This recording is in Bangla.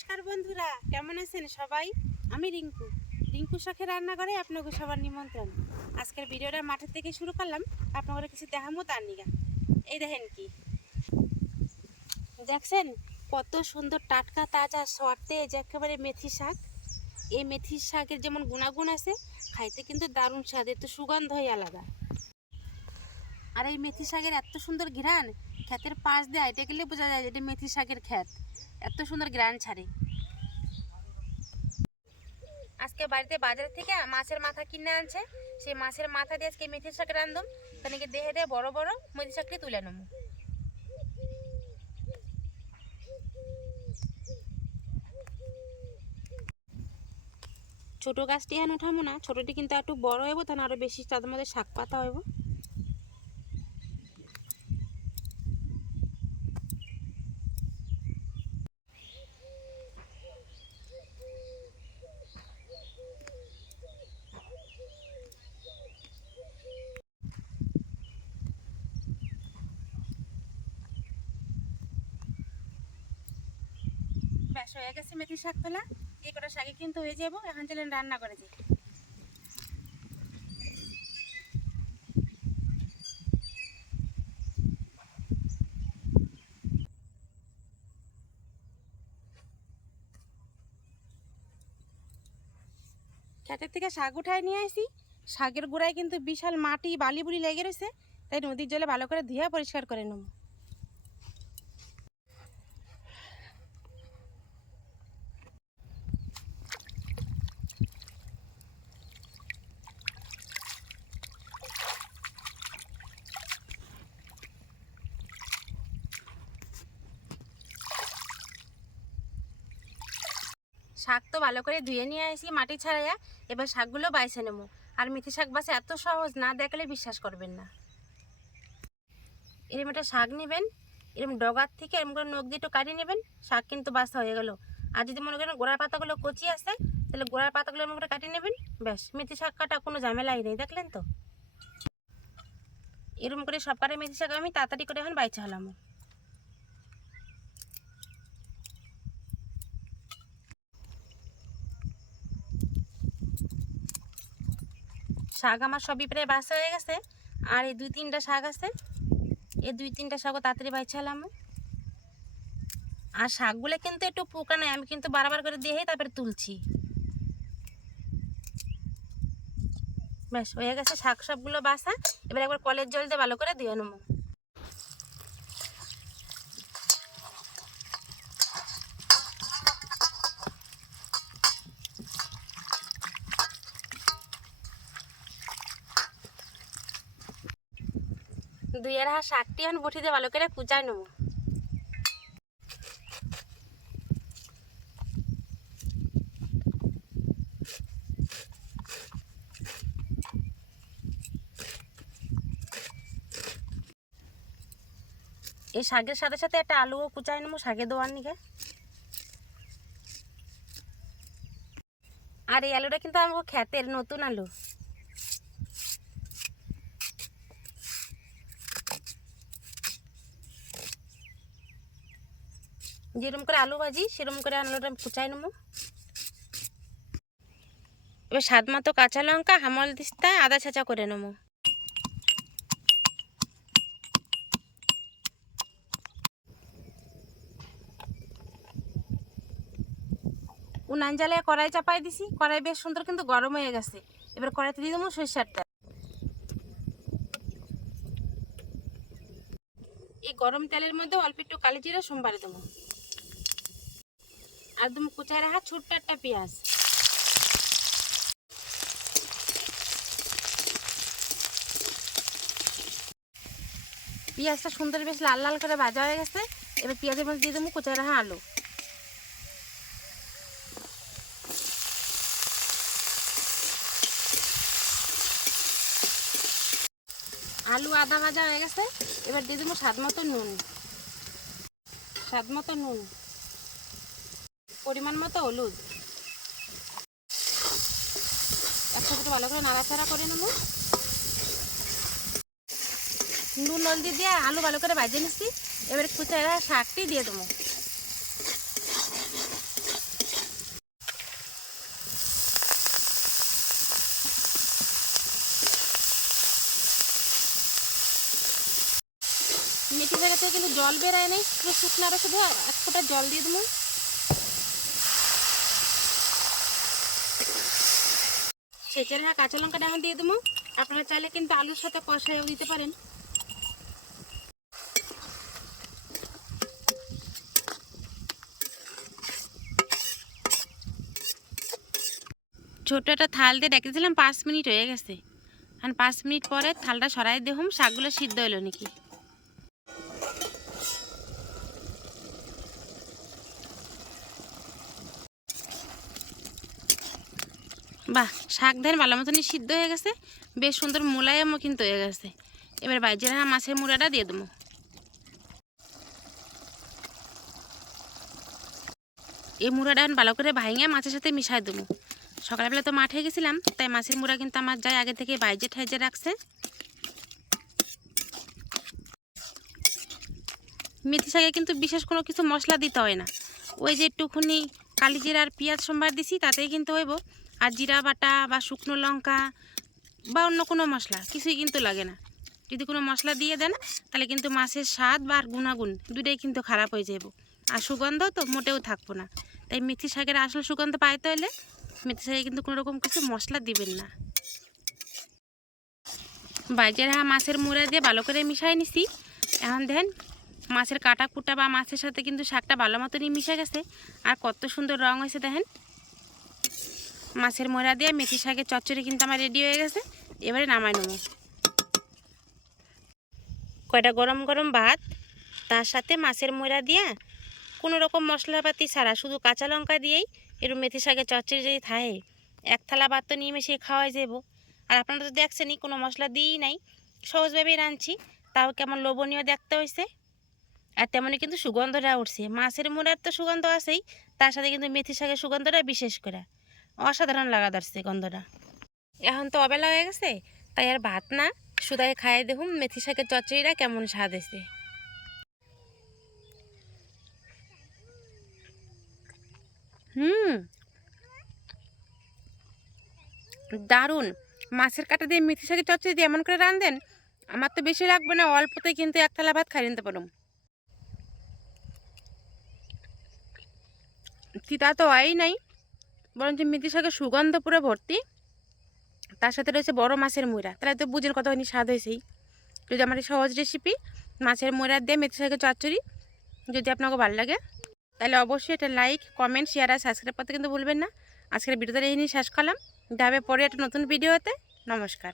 নমস্কার বন্ধুরা, কেমন আছেন সবাই? আমি রিঙ্কু। রিঙ্কু শখে রান্না করে আপনাকে সবার নিমন্ত্রণ। আজকের ভিডিওটা মাঠের থেকে শুরু করলাম, আপনাদের কিছু দেখামো তার নিগা। এই দেখেন কি। দেখছেন? কত সুন্দর টাটকা তাজা শর্তে যে একেবারে মেথি শাক। এই মেথি শাকের যেমন গুণাগুণ আছে, খাইতে কিন্তু দারুণ স্বাদ এর তো সুগন্ধই আলাদা। আর এই মেথি শাকের এত সুন্দর ঘ্রাণ ক্ষেতের পাশ দিয়ে আইটে গেলে বোঝা যায় এটা মেথি শাকের ক্ষেত। এত সুন্দর গ্রান ছাড়ে। আজকে বাড়িতে বাজার থেকে মাছের মাথা কিনে আনছে। সেই মাছের মাথা দিয়ে আজকে মেথি শাক রান্ধম তানিকে দেহে দিয়ে বড় বড় মেথি শাকটি তুলে নেব। ছোটো গাছটি এখন উঠামো না, ছোটোটি কিন্তু একটু বড় হইব, তাহলে আরও বেশি তাদের মধ্যে শাক পাতা হইব। ব্যাস হয়ে গেছে মেথি শাক তোলা। এই কটা শাকে কিন্তু হয়ে যাব। এখন চলেন রান্না করে যাই। ক্ষেতের থেকে শাক উঠায় নিয়ে আসি। শাকের গোড়ায় কিন্তু বিশাল মাটি বালি বুলি লেগে রয়েছে। তাই নদীর জলে ভালো করে ধুয়ে পরিষ্কার করে নেব। শাক তো ভালো করে ধুয়ে নিয়ে আসি মাটি ছাড়াইয়া, এবার শাকগুলো বাইছে নেব আর মেথি শাক বাসা এত সহজ, না দেখলে বিশ্বাস করবেন না। এরম একটা শাক নেবেন, এরম ডগার থেকে এরম করে নখ দিয়ে একটু কাটিয়ে নেবেন, শাক কিন্তু বাসা হয়ে গেল। আর যদি মনে করেন গোড়ার পাতাগুলো কচি আছে, তাহলে গোড়ার পাতাগুলো এরম করে কাটিয়ে নেবেন, ব্যাস। মেথি শাক কাটা কোনো ঝামেলাই নেই, দেখলেন তো? এরকম করে সব মেথি শাক আমি তাড়াতাড়ি করে এখন বাইচা হলাম। শাক আমার সবই প্রায় বাসা হয়ে গেছে। আর এই দুই তিনটা শাক আছে। এই দুই তিনটা শাকও তাড়াতাড়ি বাইছালাম আর শাকগুলো কিন্তু একটু পোকা নেয় আমি কিন্তু বারবার করে দিয়েই তারপরে তুলছি। ব্যাস, হয়ে গেছে, শাক সবগুলো বাসা এবার একবার কলের জল দিয়ে ভালো করে দিয়ে নেব। দুইয়ের হাত শাকটি এখন বটি দিয়ে ভালো করে কুচাই নেব। এই শাকের সাথে সাথে একটা আলুও কুচাই নেব, শাকে দেওয়ার নিকে আর এই আলুটা কিন্তু আমাকে খেতের নতুন আলু। যেরকম করে আলু ভাজি, সেরকম করে আলুটা কুচাই নেব। এবার স্বাদ মতো কাঁচা লঙ্কা, হামল দিস্তা আদা ছাঁচা করে নেব। উনান জ্বালে কড়াই চাপাই দিছি, কড়াই বেশ সুন্দর কিন্তু গরম হয়ে গেছে। এবার কড়াইতে দিয়ে দেবো সরিষারটা এই গরম তেলের মধ্যে অল্প একটু কালি জিরা সোমবারে দেবো। একদম কুচায় রাখা ছোট্ট একটা পেঁয়াজ। পেঁয়াজটা সুন্দর বেশ লাল লাল করে ভাজা হয়ে গেছে। এবার পেঁয়াজের মধ্যে দিয়ে দেবো কুচায় রাখা আলু। আলু আদা ভাজা হয়ে গেছে। এবার দিয়ে দেবো স্বাদ মতো নুন। স্বাদ মতো নুন। পরিমাণ মতো হলুদ। একসাথে ভালো করে নাড়াচাড়া করে নেব। নুন হলদি দিয়ে আলু ভালো করে ভাজে নিচ্ছি। এবার কুচারা শাকটি দিয়ে দেবো। মেথি জায়গা থেকে কিন্তু জল বেরায় নেই। পুরো শুকনো শুধু এক ফোঁটা জল দিয়ে দেবো। সেচে রাখা কাঁচা লঙ্কাটা এখন দিয়ে দেবো। আপনারা চাইলে কিন্তু আলুর সাথে কষাইও দিতে পারেন। ছোট একটা থাল দিয়ে দিলাম, পাঁচ মিনিট হয়ে গেছে। আর পাঁচ মিনিট পরে থালটা সরাই দেখুন শাকগুলো সিদ্ধ হলো নাকি? বাহ শাক ধান ভালো মতনই সিদ্ধ হয়ে গেছে। বেশ সুন্দর মোলায়ামও কিন্তু হয়ে গেছে। এবার বাইজের মাছের মুড়াটা দিয়ে দেবো। এই মুড়াটা ভালো করে ভাঙিয়ে মাছের সাথে মিশাই দেবো। সকালবেলা তো মাঠে গেছিলাম, তাই মাছের মুড়া কিন্তু আমার যায় আগে থেকে বাইজে ঠাইজে রাখছে। মেথি শাকে কিন্তু বিশেষ কোনো কিছু মশলা দিতে হয় না। ওই যে একটুখানি কালি জিরা আর পেঁয়াজ সোমবার দিছি, তাতেই কিন্তু হইব। আর জিরা বাটা বা শুকনো লঙ্কা বা অন্য কোনো মশলা, কিছুই কিন্তু লাগে না। যদি কোনো মশলা দিয়ে দেন, তাহলে কিন্তু মাছের স্বাদ বা গুণাগুণ দুটোই কিন্তু খারাপ হয়ে যাব আর সুগন্ধ তো মোটেও থাকব না। তাই মেথি শাকের আসল সুগন্ধ পাইতে হলে মেথি শাকে কিন্তু কোনো রকম কিছু মশলা দিবেন না। বাইজের হা মাছের মুড়া দিয়ে ভালো করে মিশাই নিছি। এখন দেখেন মাছের কাটা কুটা বা মাছের সাথে কিন্তু শাকটা ভালো মতনই মিশে গেছে। আর কত সুন্দর রং হয়েছে দেখেন। মাছের মোড়া দিয়ে মেথি শাকের চচ্চড়ি কিন্তু আমার রেডি হয়ে গেছে। এবারে নামাই নেব। কয়টা গরম গরম ভাত, তার সাথে মাছের মোড়া দিয়া কোনো রকম মশলাপাতি ছাড়া, শুধু কাঁচা লঙ্কা দিয়েই একটু মেথি শাকের চচ্চড়ি যদি থাকে, এক থালা ভাত তো নিয়ে মিশিয়ে খাওয়াই যাব আর আপনারা তো দেখছেনই, কোনো মশলা দিই নাই। সহজভাবেই রাঁধছি। তাও কেমন লোভনীয় দেখতে হয়েছে। আর তেমনই কিন্তু সুগন্ধটা উঠছে। মাছের মোড়ার তো সুগন্ধ আছেই, তার সাথে কিন্তু মেথি শাকের সুগন্ধটা বিশেষ করে। অসাধারণ লাগা ধরছে গন্ধটা। এখন তো অবেলা হয়ে গেছে, তাই আর ভাত না। সুদায় খাইয়ে দেখুন মেথি শাকের চচ্চড়িটা কেমন স্বাদ এসে হুম। দারুণ। মাছের কাটা দিয়ে মেথি শাকের চচ্চড়ি দিয়ে এমন করে রান্ধেন আমার তো বেশি লাগবে না, অল্পতেই কিন্তু এক থালা ভাত খাই নিতে পারুম। তিতা তো হয়ই নাই। বরঞ্চ মেথি শাকের সুগন্ধ পুরো ভর্তি। তার সাথে রয়েছে বড় মাছের মুড়া তাহলে তো বুঝের কথা কতখানি স্বাদ হয়েছেই। যদি আমার সহজ রেসিপি মাছের মুড়া দিয়ে মেথি শাকের চচ্চড়ি যদি আপনাকে ভালো লাগে, তাহলে অবশ্যই এটা লাইক কমেন্ট শেয়ার আর সাবস্ক্রাইব করতে কিন্তু ভুলবেন না। আজকের ভিডিওটা এই নিয়ে শেষ করলাম। যাবে পরে একটা নতুন ভিডিওতে নমস্কার।